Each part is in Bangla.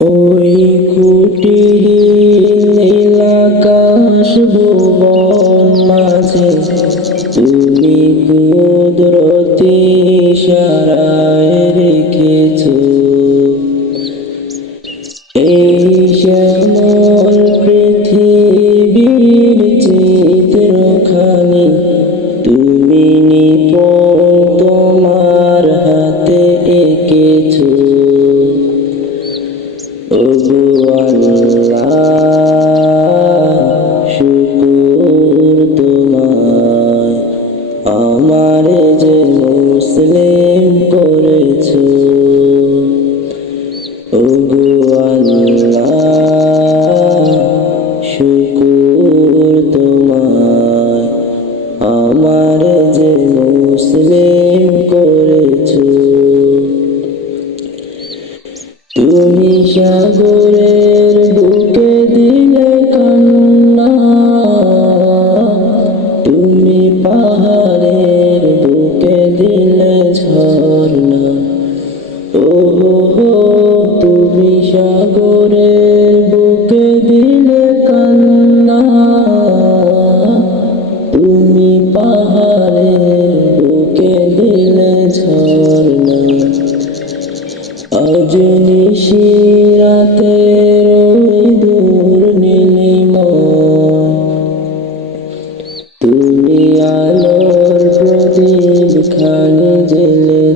ওই কুটিহীন নীলাকাশ ভুবন মাঝে তুমি কুদরতি সারায় রেখেছ। এই যে মুসলিম করেছ। ওগো আল্লাহ তোমার আমার যে মুসলিম ঝর্ণা। ও হো তুমি সাগরের বুকে দিলে কান্না। তুমি পাহাড়ের বুকে দিলে ঝর্ণা।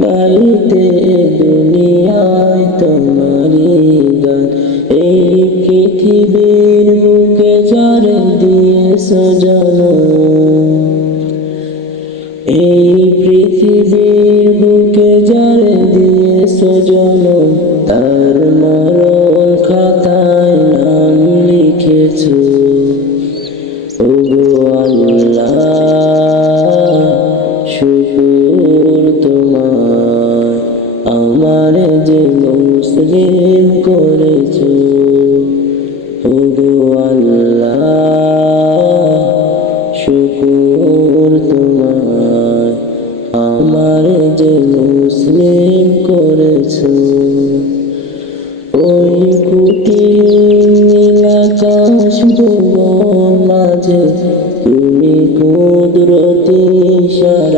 গাইতে দুনিয়ায় তোমারি গান এই পৃথিবীর বুকে যারে দিয়ে জনম আমার যে মুসলিম করেছ, ওগো আল্লাহ, শুকুর তোমার। আমার যে মুসলিম করেছ, ওই কুটি নীলাকাশ ভুবন মাঝে, তুমি কুদরতি সারায়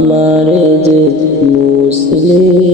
আমার যে মুসলিম